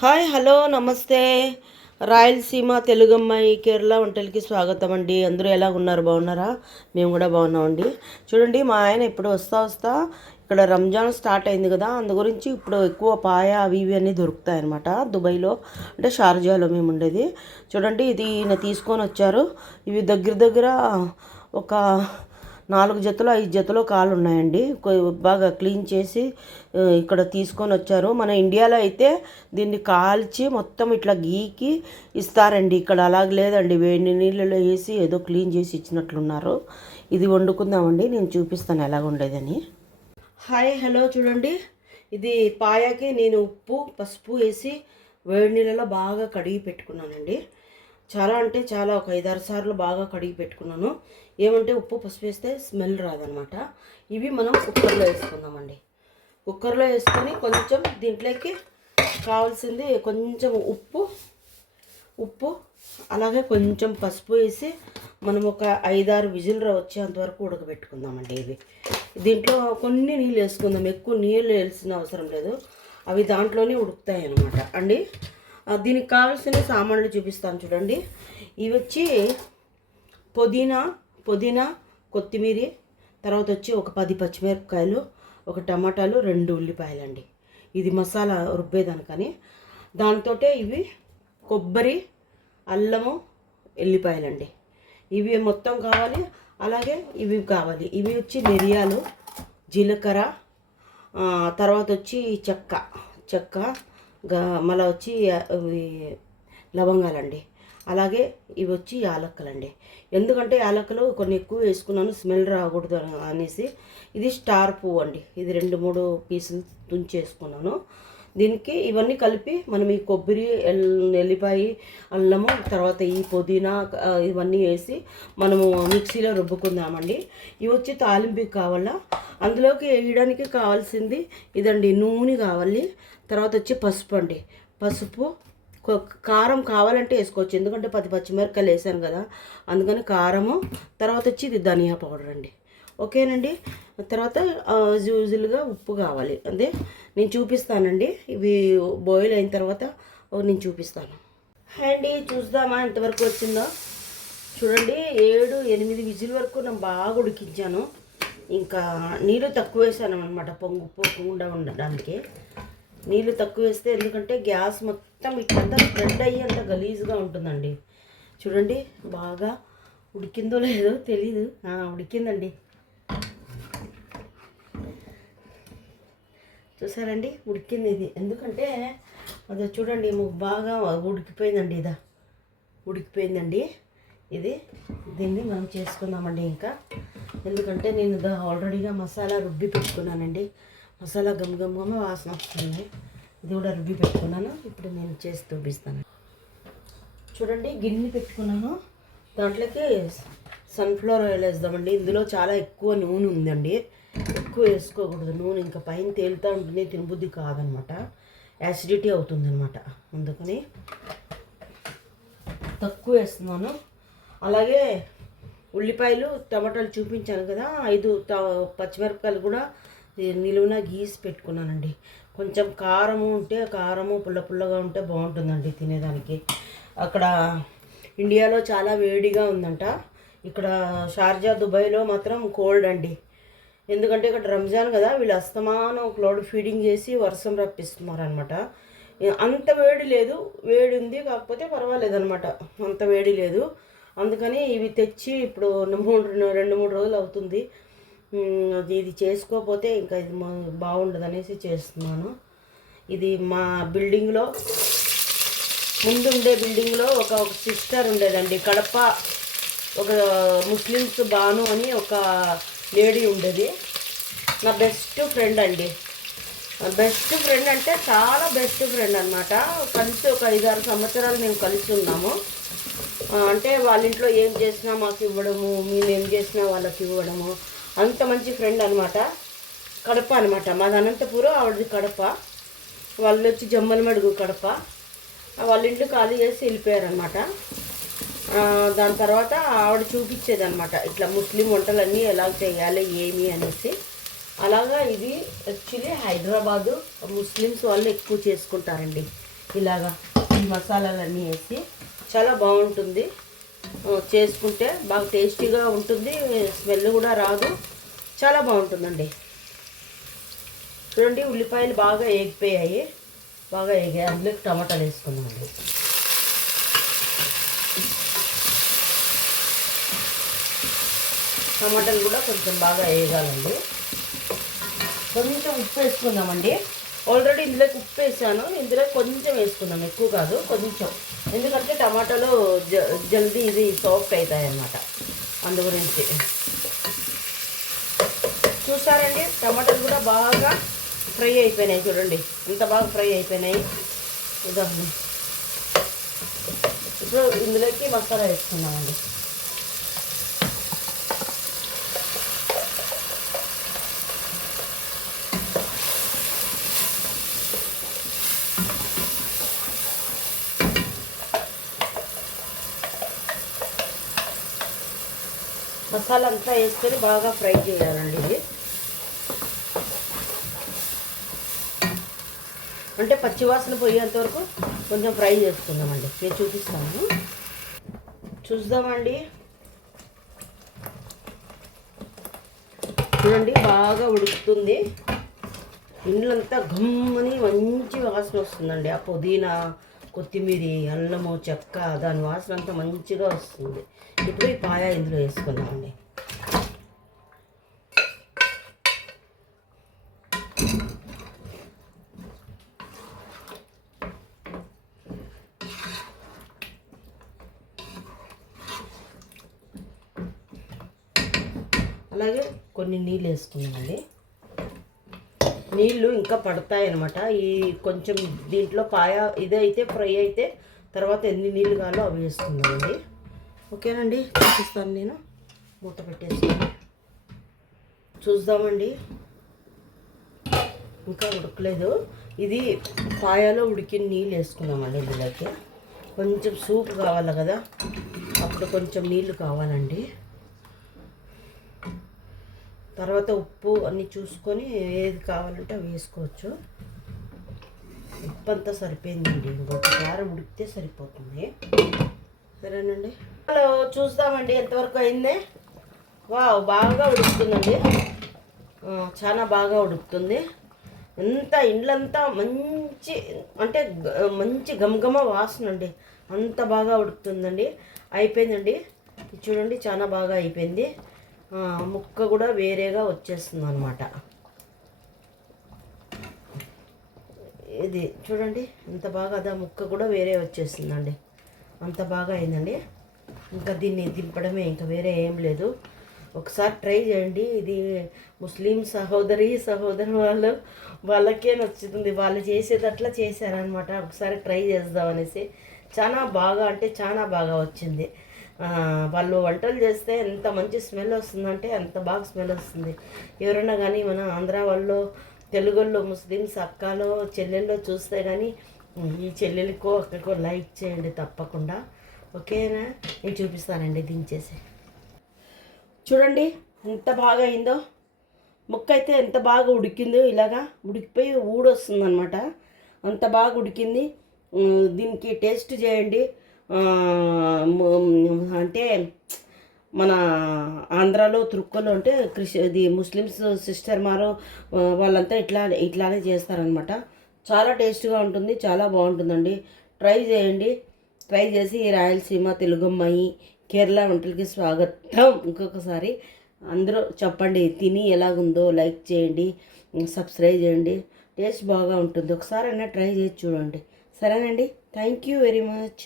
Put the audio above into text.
Hi hello నమస్తే. రాయలసీమ తెలుగమ్మాయి కేరళ వంటలకి స్వాగతం అండి. అందరూ ఎలా ఉన్నారు? బాగున్నారా? మేము కూడా బాగున్నామండి. చూడండి, మా ఆయన ఇప్పుడు వస్తా ఇక్కడ రంజాన్ స్టార్ట్ అయింది కదా, అందు గురించి ఇప్పుడు ఎక్కువ పాయ అవి ఇవి అన్నీ దొరుకుతాయి అనమాట దుబాయ్లో, అంటే షార్జాలో మేము ఉండేది. చూడండి, ఇది ఈయన తీసుకొని వచ్చారు. ఇవి దగ్గర దగ్గర ఒక 4 జతలు 5 జతలు కాళ్ళు ఉన్నాయండి. బాగా క్లీన్ చేసి ఇక్కడ తీసుకొని వచ్చారు. మన ఇండియాలో అయితే దీన్ని కాల్చి మొత్తం ఇట్లా గీకి ఇస్తారండి. ఇక్కడ అలాగ లేదండి, వేడి నీళ్ళలో వేసి ఏదో క్లీన్ చేసి ఇచ్చినట్లున్నారు. ఇది వండుకుందామండి, నేను చూపిస్తాను ఎలాగ ఉండేదని. హాయ్ హలో, చూడండి, ఇది పాయాకి నేను ఉప్పు పసుపు వేసి వేడి నీళ్ళలో బాగా కడిగి పెట్టుకున్నానండి. చాలా అంటే చాలా, ఒక 5-6 సార్లు బాగా కడిగి పెట్టుకున్నాను. ఏమంటే ఉప్పు పసుపు వేస్తే స్మెల్ రాదనమాట. ఇవి మనం కుక్కర్లో వేసుకుందామండి. కుక్కర్లో వేసుకొని కొంచెం దీంట్లోకి కావాల్సింది కొంచెం ఉప్పు అలాగే కొంచెం పసుపు వేసి మనం ఒక 5-6 విజిల్ వచ్చేంతవరకు ఉడకబెట్టుకుందామండి. ఇవి దీంట్లో కొన్ని నీళ్ళు వేసుకుందాం, ఎక్కువ నీళ్ళు వేయాల్సిన అవసరం లేదు, అవి దాంట్లోనే ఉడుకుతాయి అన్నమాట అండి. దీనికి కావాల్సిన సామాన్లు చూపిస్తాను చూడండి. ఇవి వచ్చి పుదీనా కొత్తిమీర, తర్వాత వచ్చి ఒక 10 పచ్చిమిరపకాయలు, ఒక టమాటాలు, 2 ఉల్లిపాయలు అండి. ఇది మసాలా రుబ్బేదానికని. దాంతో ఇవి కొబ్బరి, అల్లము, ఎల్లిపాయలండి. ఇవి మొత్తం కావాలి. అలాగే ఇవి కావాలి. ఇవి వచ్చి మిరియాలు, జీలకర్ర, తర్వాత వచ్చి చెక్క మళ్ళీ వచ్చి లవంగాలండి. అలాగే ఇవి వచ్చి యాలక్కలండి. ఎందుకంటే యాలక్కలు కొన్ని ఎక్కువ వేసుకున్నాను, స్మెల్ రాకూడదు అనేసి. ఇది స్టార్ పువ్వు అండి. ఇది 2-3 పీసులు తుంచేసుకున్నాను. దీనికి ఇవన్నీ కలిపి మనం ఈ కొబ్బరి, ఎల్లిపాయ, అల్లము, తర్వాత ఈ పుదీనా ఇవన్నీ వేసి మనము మిక్సీలో రుబ్బుకుందామండి. ఇవి వచ్చి తాలింపుకి కావాలా. అందులోకి వేయడానికి కావాల్సింది ఇదండి, నూనె కావాలి. తర్వాత వచ్చి పసుపు అండి. పసుపు, కారం కావాలంటే వేసుకోవచ్చు, ఎందుకంటే 10 పచ్చిమిరపకాయలు వేసాను కదా, అందుకని కారము. తర్వాత వచ్చి ఇది ధనియా పౌడర్ అండి. ఓకేనండి. తర్వాత యూజువల్గా ఉప్పు కావాలి. అదే నేను చూపిస్తానండి. ఇవి బాయిల్ అయిన తర్వాత నేను చూపిస్తాను అండి. చూద్దామా ఎంతవరకు వచ్చిందో. చూడండి, 7-8 విజిల్ వరకు నేను బాగా ఉడికించాను. ఇంకా నీళ్ళు తక్కువ వేసాను అనమాట, పొంగకుండా ఉండడానికి. నీళ్ళు తక్కువ వేస్తే, ఎందుకంటే గ్యాస్ మొత్తం ఇట్లంతా స్ప్రెడ్ అయ్యి అంత గలీజ్గా ఉంటుందండి. చూడండి, బాగా ఉడికిందో లేదో తెలీదు. ఉడికిందండి, చూసారండి, ఉడికింది ఇది. ఎందుకంటే అది చూడండి బాగా ఉడికిపోయిందండి. ఉడికిపోయిందండి ఇది. దీన్ని మనం చేసుకుందామండి ఇంకా. ఎందుకంటే నేను ఆల్రెడీగా మసాలా రుబ్బి పెట్టుకున్నానండి. మసాలా గమ్గమ్మ వాసన వస్తుంది. ఇది కూడా రుబ్బి పెట్టుకున్నాను. ఇప్పుడు నేను చేసి చూపిస్తాను. చూడండి, గిన్నె పెట్టుకున్నాను. దాంట్లోకి సన్ఫ్లవర్ ఆయిల్ వేద్దామండి. ఇందులో చాలా ఎక్కువ నూనె ఉందండి, ఎక్కువ వేసుకోకూడదు నూనె. ఇంకా పైన తేలుతూ ఉంటుంది, తినబుద్ధి కాదనమాట, యాసిడిటీ అవుతుంది అనమాట. అందుకని తక్కువ వేస్తున్నాను. అలాగే ఉల్లిపాయలు, టమాటాలు చూపించాను కదా, 5 పచ్చిమిరపకాయలు కూడా నిలువున గీసి పెట్టుకున్నానండి. కొంచెం కారము ఉంటే, కారము పుల్లగా ఉంటే బాగుంటుందండి తినేదానికి. అక్కడ ఇండియాలో చాలా వేడిగా ఉందంట. ఇక్కడ షార్జా దుబాయ్లో మాత్రం కోల్డ్ అండి. ఎందుకంటే ఇక్కడ రంజాన్ కదా, వీళ్ళు అస్తమానం క్లౌడ్ ఫీడింగ్ చేసి వర్షం రప్పిస్తున్నారనమాట. అంత వేడి లేదు, వేడి ఉంది కాకపోతే పర్వాలేదనమాట, అంత వేడి లేదు. అందుకని ఇవి తెచ్చి ఇప్పుడు 2-3 రోజులు అవుతుంది. ఇది చేసుకోకపోతే ఇంకా ఇది బాగుండదు అనేసి చేస్తున్నాను. ఇది మా బిల్డింగ్లో, ముందుండే బిల్డింగ్లో ఒక సిస్టర్ ఉండేదండి, కడప, ఒక ముస్లిమ్స్ బాను అని ఒక లేడీ ఉండేది. నా బెస్ట్ ఫ్రెండ్ అండి. బెస్ట్ ఫ్రెండ్ అంటే చాలా బెస్ట్ ఫ్రెండ్ అనమాట. కలిసి ఒక 5-6 సంవత్సరాలు మేము కలిసి ఉన్నాము. అంటే వాళ్ళ ఇంట్లో ఏం చేసినా మాకు ఇవ్వడము, మేము ఏం చేసినా వాళ్ళకి ఇవ్వడము, అంత మంచి ఫ్రెండ్ అనమాట. కడప అనమాట, మాది అనంతపురం, ఆవిడది కడప. వాళ్ళు వచ్చి జమ్మలమడుగు కడప. వాళ్ళ ఇంట్లో ఖాళీ చేసి వెళ్ళిపోయారనమాట. దాని తర్వాత ఆవిడ చూపించేదనమాట ఇట్లా ముస్లిం వంటలన్నీ ఎలా చేయాలి ఏమి అనేసి. అలాగా ఇది యాక్చువల్లీ హైదరాబాదు ముస్లిమ్స్ వాళ్ళు ఎక్కువ చేసుకుంటారండి ఇలాగా ఈ మసాలాలన్నీ వేసి చాలా బాగుంటుంది. చేసుకుంటే బాగా టేస్టీగా ఉంటుంది, స్మెల్ కూడా రాదు, చాలా బాగుంటుందండి. చూడండి ఉల్లిపాయలు బాగా వేగిపోయాయి, బాగా వేగాయి. అందులోకి టమాటాలు వేసుకుందామండి. టమాటాలు కూడా కొంచెం బాగా వేగాలండి. కొంచెం ఉప్పు వేసుకుందామండి. ఆల్రెడీ ఇందులోకి ఉప్పు వేసాను, ఇందులో కొంచెం వేసుకుందాం, ఎక్కువ కాదు, కొంచెం. ఎందుకంటే టమాటాలు జల్దీ ఇది సాఫ్ట్ అవుతాయి అన్నమాట, అందు గురించి. చూసారండి టమాటాలు కూడా బాగా ఫ్రై అయిపోయినాయి. చూడండి ఎంత బాగా ఫ్రై అయిపోయినాయి. ఇదండి ఇప్పుడు ఇందులోకి మసాలా వేసుకుందామండి. మసాలా అంతా వేసుకొని బాగా ఫ్రై చేయాలండి. ఇది అంటే పచ్చివాసన పోయేంత వరకు కొంచెం ఫ్రై చేసుకుందామండి. నేను చూపిస్తాను, చూద్దామండి. చూడండి బాగా ఉడుకుతుంది. ఇండ్లంతా గమ్మని మంచి వాసన వస్తుందండి. ఆ పుదీనా, కొత్తిమీర, అల్లము, చెక్క, దాని వాసన అంతా మంచిగా వస్తుంది. ఇప్పుడు ఈ పాయ ఇందులో వేసుకుందామండి. అలాగే కొన్ని నీళ్ళు వేసుకుందామండి. నీళ్ళు ఇంకా పడతాయి అన్నమాట. ఈ కొంచెం దీంట్లో పాయ ఇదైతే ఫ్రై అయితే తర్వాత ఎన్ని నీళ్ళు కావాలో అవి వేసుకుందామండి. ఓకేనండి, చూపిస్తాను. నేను మూత పెట్టేసుకొని చూద్దామండి. ఇంకా ఉడకలేదు. ఇది పాయలో ఉడికిన నీళ్ళు వేసుకుందామండి. ఇందులోకి కొంచెం సూప్ కావాలి కదా, అప్పుడు కొంచెం నీళ్ళు కావాలండి. తర్వాత ఉప్పు అన్నీ చూసుకొని ఏది కావాలంటే అవి వేసుకోవచ్చు. ఉప్పు అంతా సరిపోయిందండి, ఇంకొకసారి ఉడికితే సరిపోతుంది. సరేనండి, హలో చూద్దామండి ఎంతవరకు అయింది. వావ్, బాగా ఉడుకుతుందండి, చాలా బాగా ఉడుకుతుంది. ఇండ్లంతా మంచి అంటే మంచి గమగమ వాసన అండి, అంత బాగా ఉడుకుతుందండి. అయిపోయిందండి, చూడండి చాలా బాగా అయిపోయింది. ముక్క కూడా వేరేగా వచ్చేస్తుంది అన్నమాట. ఇది చూడండి ఎంత బాగా, అదా ముక్క కూడా వేరే వచ్చేసిందండి, అంత బాగా అయిందండి. ఇంకా దీన్ని దింపడమే, ఇంకా వేరే ఏం లేదు. ఒకసారి ట్రై చేయండి. ఇది ముస్లిం సహోదరు వాళ్ళకే నచ్చుతుంది. వాళ్ళు చేసేటట్లా చేశారనమాట. ఒకసారి ట్రై చేద్దామనేసి చాలా బాగా అంటే చాలా బాగా వచ్చింది. వాళ్ళు వంటలు చేస్తే ఎంత మంచి స్మెల్ వస్తుందంటే అంత బాగా స్మెల్ వస్తుంది. ఎవరైనా కానీ మన ఆంధ్ర వాళ్ళు, తెలుగులో, ముస్లిమ్స్ అక్కలో చెల్లెల్లో చూస్తే కానీ ఈ చెల్లెలకో అక్కడికో లైక్ చేయండి తప్పకుండా. ఓకేనా, నేను చూపిస్తానండి దించేసి. చూడండి ఎంత బాగా అయిందో, ముక్క అయితే ఎంత బాగా ఉడికిందో, ఇలాగా ఉడికిపోయి ఊడొస్తుందన్నమాట. అంత బాగా ఉడికింది. దీనికి టేస్ట్ చేయండి. అంటే మన ఆంధ్రాలో తుర్కోలో అంటే ఇది ముస్లిమ్స్ సిస్టర్ మారో వాళ్ళంతా ఇట్లానే చేస్తారనమాట. చాలా టేస్ట్గా ఉంటుంది, చాలా బాగుంటుందండి. ట్రై చేయండి. ట్రై చేసి రాయలసీమ తెలుగమ్మాయి కేరళ వంటలకి స్వాగతం. ఇంకొకసారి అందరూ చెప్పండి, తిని ఎలాగుందో లైక్ చేయండి, సబ్స్క్రైబ్ చేయండి. టేస్ట్ బాగా ఉంటుంది. ఒకసారి అయినా ట్రై చేసి చూడండి. సరేనండి, థ్యాంక్ యూ వెరీ మచ్.